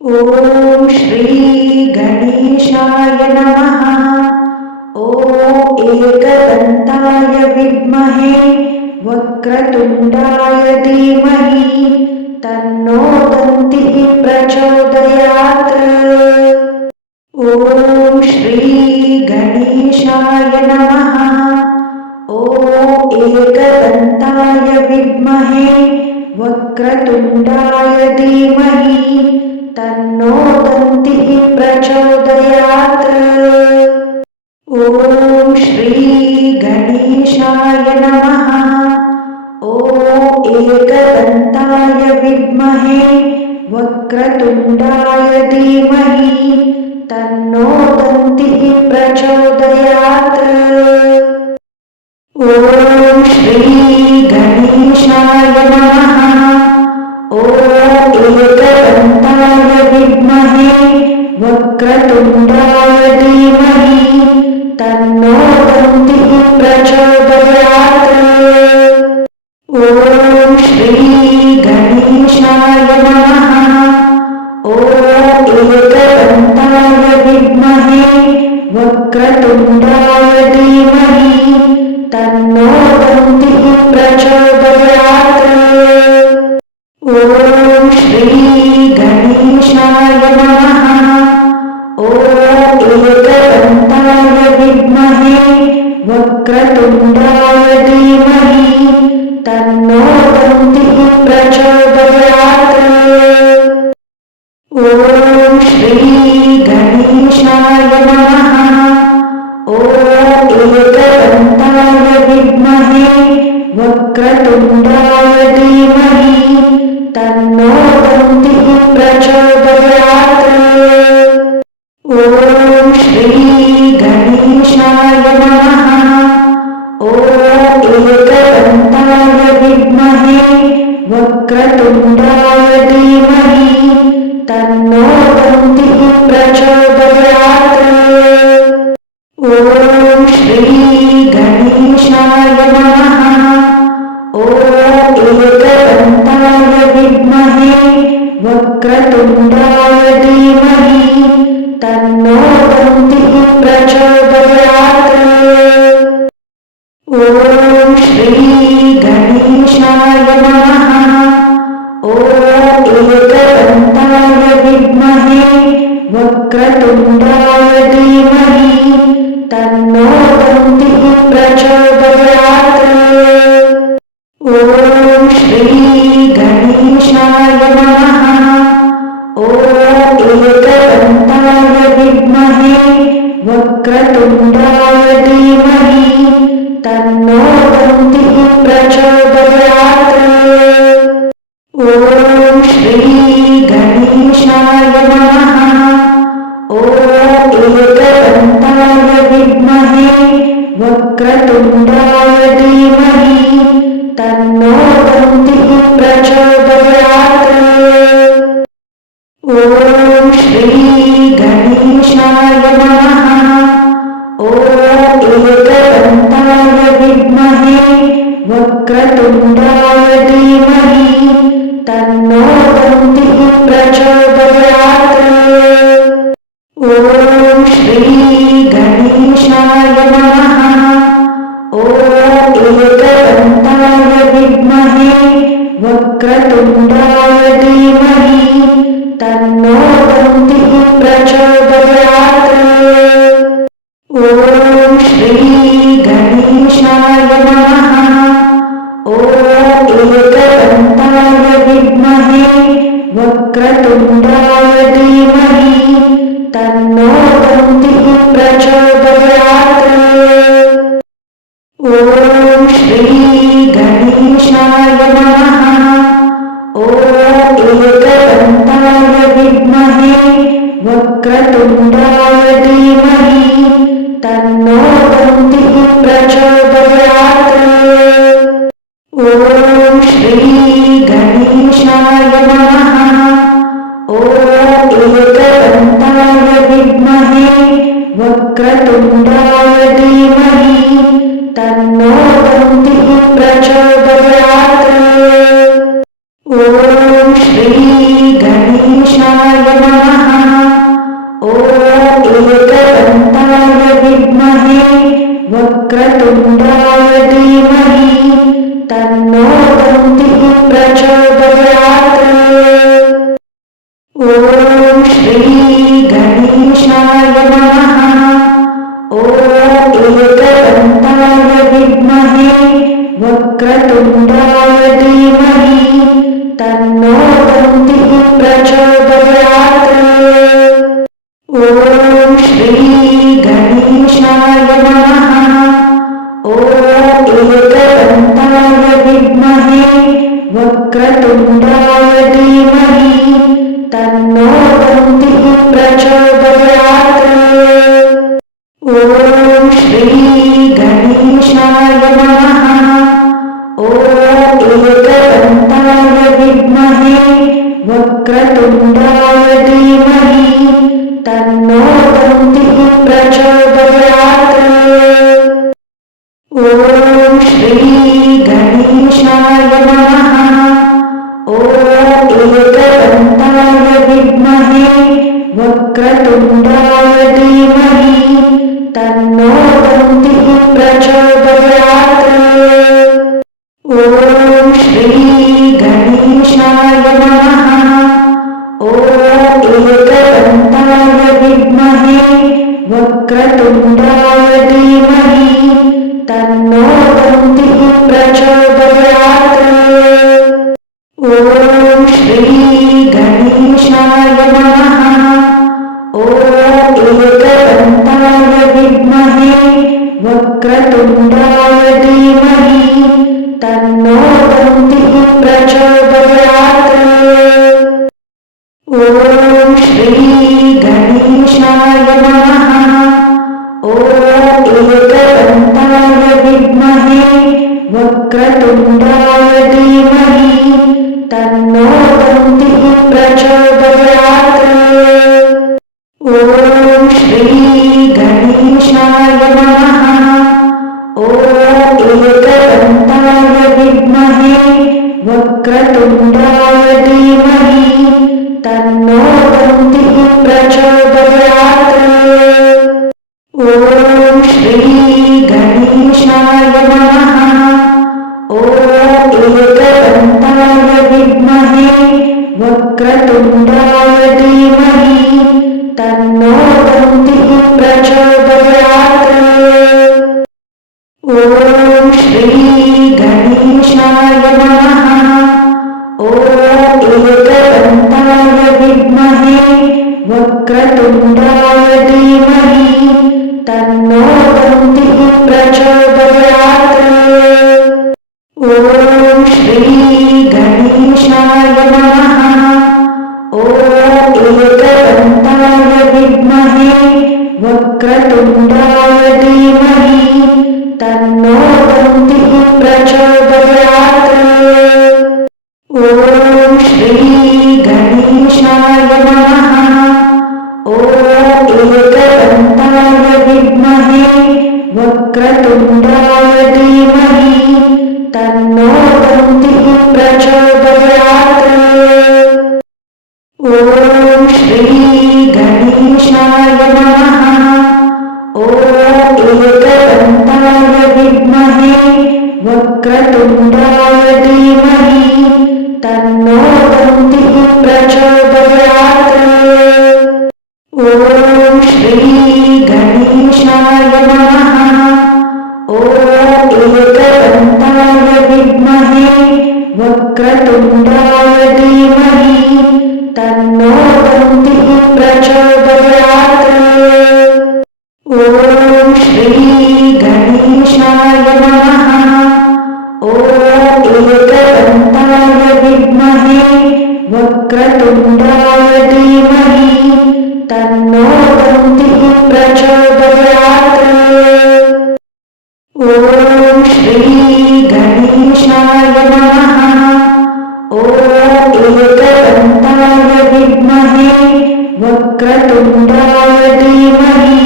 ಓಂ ಶ್ರೀ ಗಣೇಶಾಯ ನಮಃ. ಓಂ ಏಕದಂತಾಯ ವಿದ್ಮಹೇ ವಕ್ರತುಂಡಾಯ ಧೀಮಹಿ ತನ್ನೋ ದಂತಿಃ ಪ್ರಚೋದಯಾತ್. ಓಂ ಶ್ರೀ ಗಣೇಶಾಯ ನಮಃ. ಓಂ ಏಕದಂತಾಯ ವಿದ್ಮಹೇ ವಕ್ರತುಂಡಾಯ ಧೀಮಹಿ ತನ್ನೋ ದಂತಿಃ ಪ್ರಚೋದಯಾತ್. ಓಂ ಶ್ರೀ ಗಣೇಶಾಯ ನಮಃ. ಓಂ ಏಕದಂತಾಯ ವಿದ್ಮಹೇ ವಕ್ರತುಂಡಾಯ ಧೀಮಹಿ ತನ್ನೋ ದಂತಿಃ ಪ್ರಚೋದಯಾತ್. ಓಂ ಶ್ರೀ ಗಣೇಶಾಯ ನಮಃ. ಓಂ ಏಕದಂತಾಯ ವಿದ್ಮಹೇ ವಕ್ರತುಂಡಾಯ ಧೀಮಹಿ ತನ್ನೋ ದಂತಿಃ ಪ್ರಚೋದಯಾತ್. ಓಂ ಶ್ರೀ ಗಣೇಶಾಯ ನಮಃ. ಓಂ ಏಕದಂತಾಯ ವಿದ್ಮಹೇ ವಕ್ರತುಂಡಾಯ ಧೀಮಹಿ ತನ್ನೋ ದಂತಿಃ ಪ್ರಚೋದಯಾತ್. ಓಂ ಶ್ರೀ ಗಣೇಶಾಯ ನಮಃ. ಓಂ ಏಕದಂತಾಯ ವಿದ್ಮಹೇ ವಕ್ರತುಂಡಾಯ ಧೀಮಹಿ ತನ್ನೋ ದಂತಿಃ ಪ್ರಚೋದಯಾತ್. ಓಂ ಶ್ರೀ ಗಣೇಶಾಯ ನಮಃ. ಓಂ ಏಕದಂತಾಯ ವಿದ್ಮಹೇ ವಕ್ರತುಂಡಾಯ ಧೀಮಹಿ ತನ್ನೋ ದಂತಿಃ ಪ್ರಚೋದಯಾತ್. ಓಂ ಶ್ರೀ ಗಣೇಶಾಯ ನಮಃ. ಓಂ ಏಕದಂತಾಯ ವಿದ್ಮಹೇ ವಕ್ರತುಂಡಾಯ ಧೀಮಹಿ ತನ್ನೋ ದಂತಿಃ ಪ್ರಚೋದಯಾತ್. ಓಂ ಶ್ರೀ ಗಣೇಶಾಯ ನಮಃ. ಓಂ ಏಕದಂತಾಯ ವಿದ್ಮಹೇ ವಕ್ರತುಂಡಾಯ ಧೀಮಹಿ ತನ್ನೋ ದಂತಿಃ ಪ್ರಚೋದಯಾತ್. ಓಂ ಶ್ರೀ ಗಣೇಶಾಯ ನಮಃ. ಓಂ ಏಕದಂತಾಯ ವಿದ್ಮಹೇ ವಕ್ರತುಂಡಾಯ ಧೀಮಹಿ ತನ್ನೋ ದಂತಿಃ ಪ್ರಚೋದಯಾತ್. ಓಂ ಶ್ರೀ ಗಣೇಶಾಯ ನಮಃ. ಓಂ ಏಕದಂತಾಯ ವಿದ್ಮಹೇ ವಕ್ರತುಂಡಾಯ ಧೀಮಹಿ ತನ್ನೋ ದಂತಿಃ ಪ್ರಚೋದಯಾತ್. ಓಂ ಶ್ರೀ ಗಣೇಶಾಯ ನಮಃ. ಓಂ ಏಕದಂತಾಯ ವಿದ್ಮಹೇ ವಕ್ರತುಂಡಾಯ ಧೀಮಹಿ ತನ್ನೋ ದಂತಿಃ ಪ್ರಚೋದಯಾತ್. ಓಂ ಶ್ರೀ ಗಣೇಶಾಯ ನಮಃ. ಓಂ ಏಕದಂತಾಯ ವಿದ್ಮಹೇ ವಕ್ರತುಂಡಾಯ ಧೀಮಹಿ ತನ್ನೋ ದಂತಿಃ ಪ್ರಚೋದಯಾತ್. ಓಂ ಶ್ರೀ ಗಣೇಶಾಯ ನಮಃ. ಓಂ ಏಕದಂತಾಯ ವಿದ್ಮಹೇ ವಕ್ರತುಂಡಾಯ ಧೀಮಹಿ ತನ್ನೋ ದಂತಿಃ ಪ್ರಚೋದಯಾತ್. ಓಂ ಶ್ರೀ ಗಣೇಶಾಯ ನಮಃ. ಓಂ ಏಕದಂತಾಯ ವಿದ್ಮಹೇ ವಕ್ರತುಂಡಾಯ ಧೀಮಹಿ ತನ್ನೋ ದಂತಿಃ ಪ್ರಚೋದಯಾತ್. ಓಂ ಶ್ರೀ ಗಣೇಶಾಯ ನಮಃ. ಓಂ ಏಕದಂತಾಯ ವಿದ್ಮಹೇ ವಕ್ರತುಂಡಾಯ ಧೀಮಹಿ ತನ್ನೋ ದಂತಿಃ ಪ್ರಚೋದಯಾತ್. ಓಂ ಶ್ರೀ ಗಣೇಶಾಯ ನಮಃ. ಓಂ ಏಕದಂತಾಯ ವಿದ್ಮಹೇ ವಕ್ರತುಂಡಾಯ ಧೀಮಹಿ ತನ್ನೋ ದಂತಿಃ ಪ್ರಚೋದಯಾತ್. ಓಂ ಶ್ರೀ ಗಣೇಶ गणेशाय नमः। ॐ एकदन्ताय विद्महे वक्रतुण्डाय धीमहि तन्नो दन्तिः प्रचोदयात्। ॐ श्री गणेशाय नमः। ॐ एकदन्ताय विद्महे वक्रतुण्डाय धीमहि तन्नो दन्तिः प्रचोदयात्। ॐ श्री गणेशाय नमः। ॐ एकदन्ताय विद्महे वक्रतुण्डाय धीमहि तन्नो दन्तिः प्रचोदयात्। ॐ श्री गणेशाय नमः। ॐ एकदन्ताय विद्महे वक्रतुण्डाय धीमहि तन्नो दन्तिः प्रचोदयात्। ॐ श्री गणेशाय नमः। ॐ एकदन्ताय विद्महे वक्रतुण्डाय धीमहि तन्नो दन्तिः प्रचोदयात्। ॐ श्री गणेशाय नमः। ॐ एकदन्ताय विद्महे वक्रतुण्डाय धीमहि तन्नो दन्तिः प्रचोदयात्। ॐ श्री गणेशाय नमः। ॐ एकदन्ताय विद्महे वक्रतुण्डाय धीमहि तन्नो दन्तिः प्रचोदयात्। ॐ श्री गणेशाय नमः। ॐ एकदन्ताय विद्महे वक्रतुण्डाय धीमहि तन्नो दन्तिः प्रचोदयात्। ॐ श्री गणेशाय नमः। ॐ एकदन्ताय विद्महे वक्रतुण्डाय धीमहि तन्नो दन्तिः प्रचोदयात्। ॐ श्री गणेशाय नमः। ॐ एकदन्ताय विद्महे वक्रतुण्डाय धीमहि तन्नो दन्तिः प्रचोदयात्। ॐ श्री गणेशाय नमः। ॐ एकदन्ताय विद्महे वक्रतुण्डाय धीमहि तन्नो दन्तिः प्रचोदयात्। ॐ श्री गणेशाय नमः। ॐ एकदन्ताय विद्महे वक्रतुण्डाय धीमहि तन्नो दन्तिः प्रचोदयात्। ॐ श्री गणेशाय नमः। ॐ एकदन्ताय विद्महे वक्रतुण्डाय धीमहि तन्नो दन्तिः प्रचोदयात्। ॐ श्री गणेशाय नमः। ॐ एकदन्ताय विद्महे वक्रतुण्डाय धीमहि तन्नो दन्तिः प्रचोदयात्। ॐ श्री गणेशाय नमः। ॐ एकदन्ताय विद्महे वक्रतुण्डाय धीमहि तन्नो दन्तिः प्रचोदयात्। ॐ श्री गणेशाय नमः। ॐ एकदन्ताय विद्महे वक्रतुण्डाय धीमहि तन्नो दन्तिः प्रचोदयात्। ॐ श्री गणेशाय नमः। ॐ एकदन्ताय विद्महे वक्रतुण्डाय धीमहि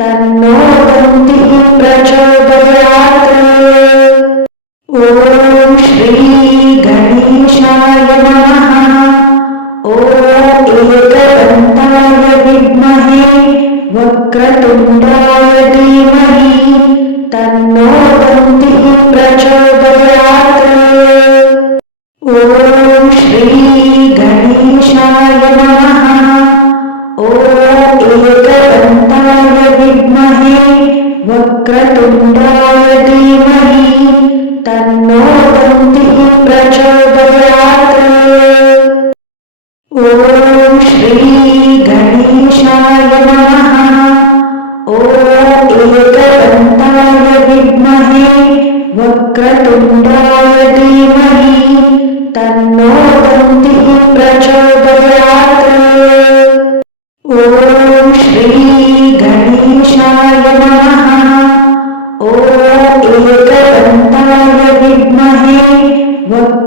तन्नो दन्तिः प्रचोदयात्। ॐ श्री गणेशाय नमः। ॐ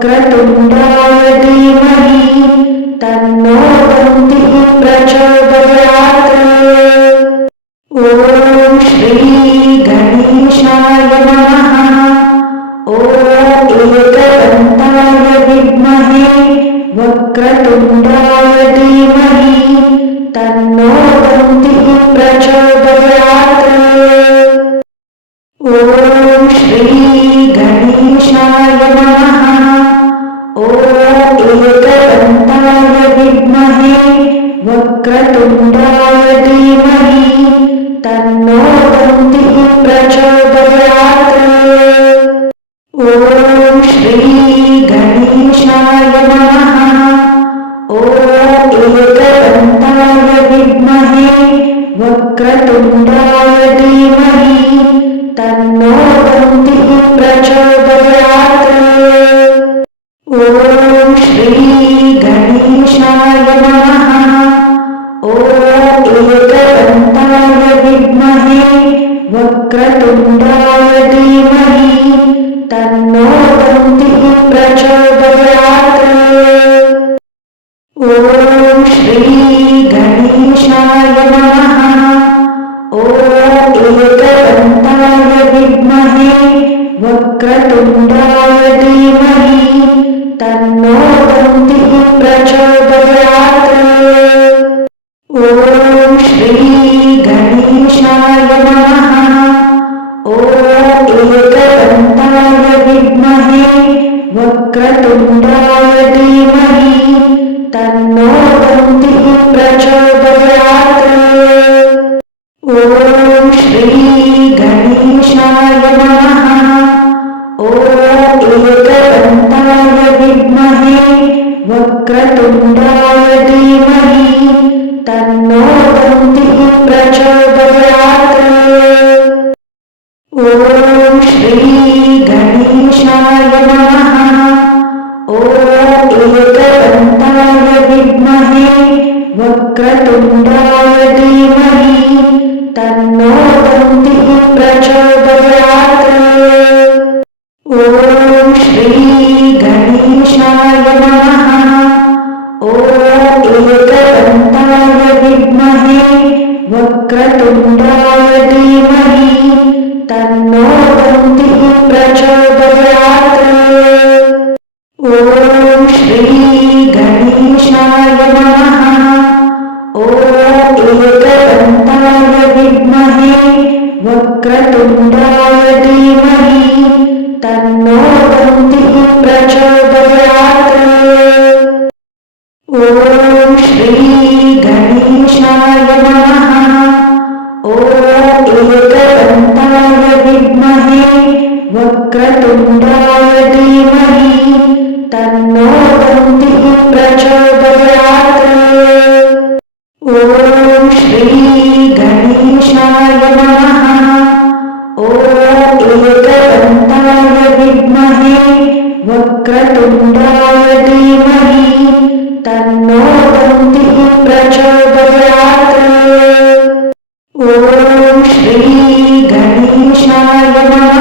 वक्रतुण्डाय धीमहि तन्नो दन्तिः प्रचोदयात्। ॐ श्री गणेशाय नमः। ॐ एकदन्ताय विद्महे वक्रतुण्डाय धीमहि तन्नो दन्तिः प्रचोदयात्। ॐ श्री गणेशाय नमः। ॐ एकदन्ताय विद्महे वक्रतुण्डाय धीमहि तन्नो दन्तिः प्रचोदयात्। ॐ श्री गणेशाय नमः। ॐ एकदन्ताय विद्महे वक्रतुण्डाय धीमहि तन्नो दन्तिः प्रचोदयात्। ॐ श्री गणेशाय नमः। ॐ एकदन्ताय विद्महे वक्रतुण्डाय धीमहि तन्नो दन्तिः प्रचोदयात्। ॐ श्री गणेशाय नमः। ॐ एकदन्ताय विद्महे वक्रतुण्डाय धीमहि तन्नो दन्तिः प्रचोदयात्। ॐ श्री गणेशाय नमः। ॐ एकदन्ताय विद्महे वक्रतुण्डाय धीमहि तन्नो दन्तिः प्रचोदयात्। ॐ श्री गणेशाय नमः। ॐ एकदन्ताय विद्महे वक्रतुण्डाय धीमहि तन्नो दन्तिः प्रचोदयात्। ॐ श्री गणेशाय नमः। ॐ एकदन्ताय विद्महे वक्रतुण्डाय धीमहि तन्नो दन्तिः प्रचोदयात्। ॐ श्री गणेशाय नमः। ॐ एकदन्ताय विद्महे वक्रतुण्डाय धीमहि तन्नो दन्तिः प्रचोदयात्। ॐ श्री गणेशाय नमः। ॐ एकदन्ताय विद्महे वक्रतुण्डाय धीमहि तन्नो दन्तिः प्रचोदयात्। ॐ श्री गणेशाय नमः। ॐ एकदन्ताय विद्महे वक्रतुण्डाय धीमहि तन्नो दन्तिः प्रचोदयात्। ॐ श्री गणेशाय नमः। ॐ एकदन्ताय विद्महे वक्रतुण्डाय धीमहि तन्नो दन्तिः प्रचोदयात्। ॐ श्री गणेशाय नमः।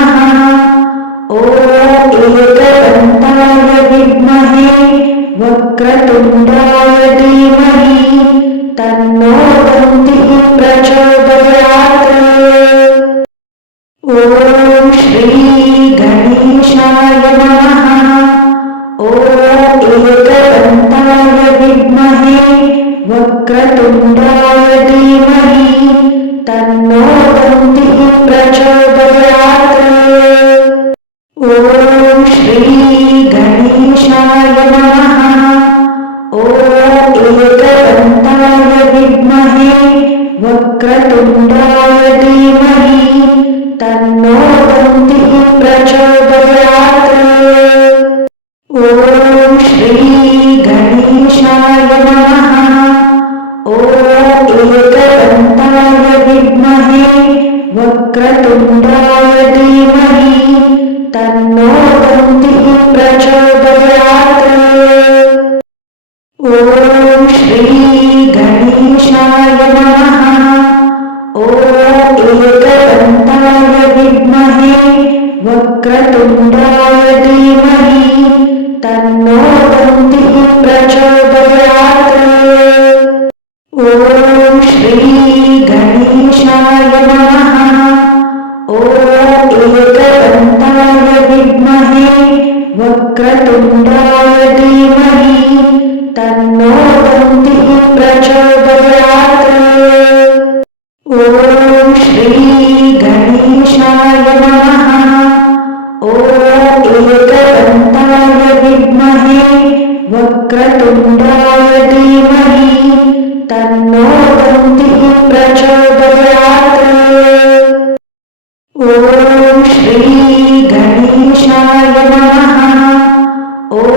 ॐ एकदन्ताय विद्महे वक्रतुण्डाय धीमहि तन्नो दन्तिः प्रचोदयात्। ॐ श्री गणेशाय नमः। ॐ एकदन्ताय विद्महे वक्रतुण्डाय धीमहि तन्नो दन्तिः प्रचोदयात्। ॐ श्री गणेशाय नमः। ॐ एकदन्ताय विद्महे वक्रतुण्डाय धीमहि तन्नो दन्तिः प्रचोदयात्। ॐ श्री गणेशाय नमः। ॐ एकदन्ताय विद्महे वक्रतुण्डाय धीमहि तन्नो दन्तिः प्रचोदयात्। ॐ श्री गणेशाय नमः। ॐ एकदन्ताय विद्महे वक्रतुण्डाय धीमहि तन्नो दन्तिः प्रचोदयात्। ॐ श्री गणेशाय नमः। ॐ एकदन्ताय विद्महे वक्रतुण्डाय धीमहि तन्नो दन्तिः प्रचोदयात्। ॐ श्री गणेशाय नमः। ॐ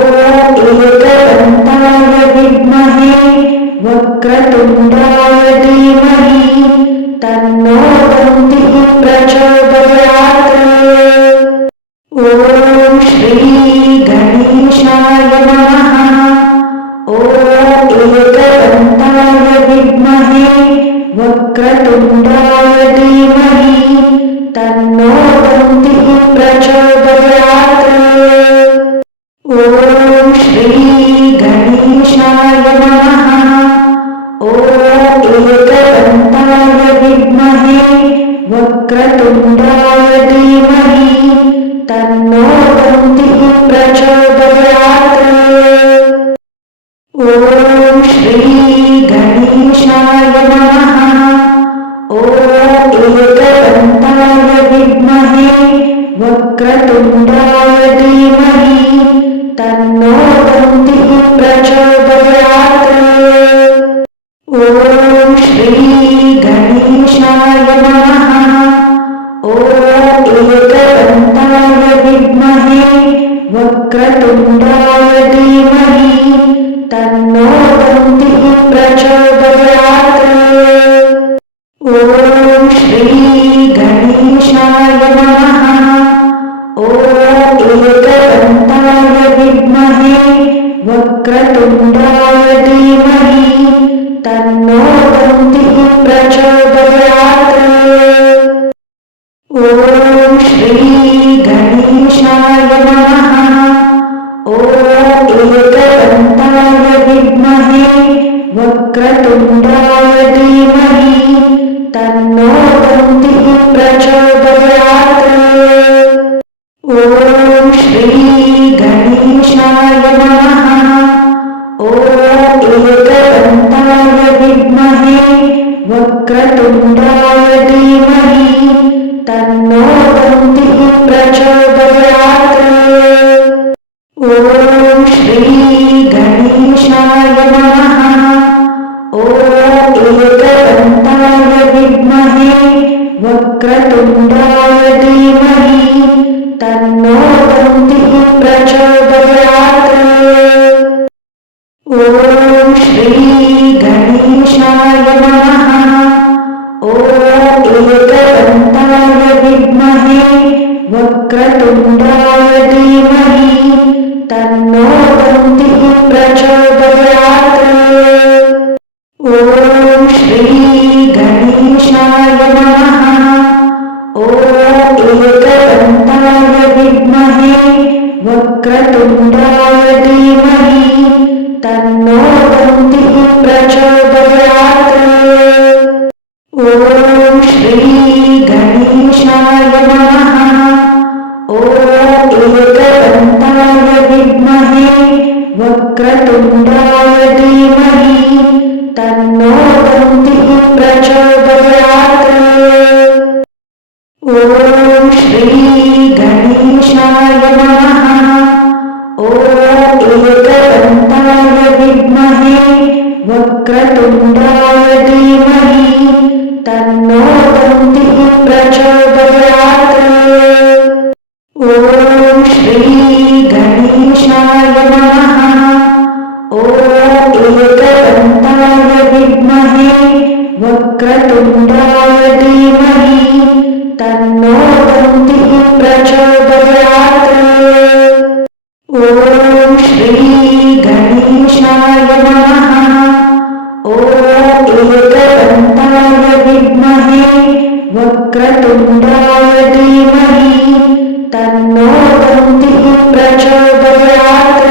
एकदन्ताय विद्महे वक्रतुण्डाय धीमहि तन्नो दन्तिः प्रचोदयात्। ॐ श्री गणेशाय नमः। ॐ एकदन्ताय विद्महे वक्रतुण्डाय धीमहि तन्नो दन्तिः प्रचोदयात्। ॐ श्री गणेशाय नमः। ॐ एकदन्ताय विद्महे वक्रतुण्डाय धीमहि तन्नो दन्तिः प्रचोदयात्। ॐ श्री गणेशाय नमः। ॐ एकदन्ताय विद्महे वक्रतुण्डाय धीमहि तन्नो दन्तिः प्रचोदयात्। ॐ श्री गणेशाय नमः। ॐ एकदन्ताय विद्महे वक्रतुण्डाय धीमहि तन्नो दन्तिः प्रचोदयात्। ॐ श्री गणेशाय नमः। ॐ एकदन्ताय विद्महे वक्रतुण्डाय धीमहि तन्नो दन्तिः प्रचोदयात्। ॐ श्री गणेशाय नमः। ॐ एकदन्ताय विद्महे वक्रतुण्डाय धीमहि तन्नो दन्तिः प्रचोदयात्। ॐ श्री गणेशाय नमः। ॐ एकदन्ताय विद्महे वक्रतुण्डाय धीमहि तन्नो दन्तिः प्रचोदयात्। ॐ श्री गणेशाय नमः। ॐ एकदन्ताय विद्महे वक्रतुण्डाय धीमहि तन्नो दन्तिः प्रचोदयात्। ॐ श्री गणेशाय नमः। ॐ एकदन्ताय विद्महे वक्रतुण्डाय धीमहि तन्नो दन्तिः प्रचोदयात्। ॐ श्री गणेशाय नमः। ॐ एकदन्ताय विद्महे वक्रतुण्डाय धीमहि तन्नो दन्तिः प्रचोदयात्। ॐ श्री गणेशाय नमः। ॐ एकदन्ताय विद्महे वक्रतुण्डाय धीमहि तन्नो दन्तिः प्रचोदयात्। ॐ श्री गणेशाय नमः। ॐ एकदन्ताय विद्महे वक्रतुण्डाय धीमहि तन्नो दन्तिः प्रचोदयात्। ॐ श्री गणेशाय नमः। ॐ एकदन्ताय विद्महे वक्रतुण्डाय धीमहि तन्नो दन्तिः प्रचोदयात्। ॐ श्री गणेशाय नमः। ॐ एकदन्ताय विद्महे वक्रतुण्डाय धीमहि तन्नो दन्तिः प्रचोदयात्।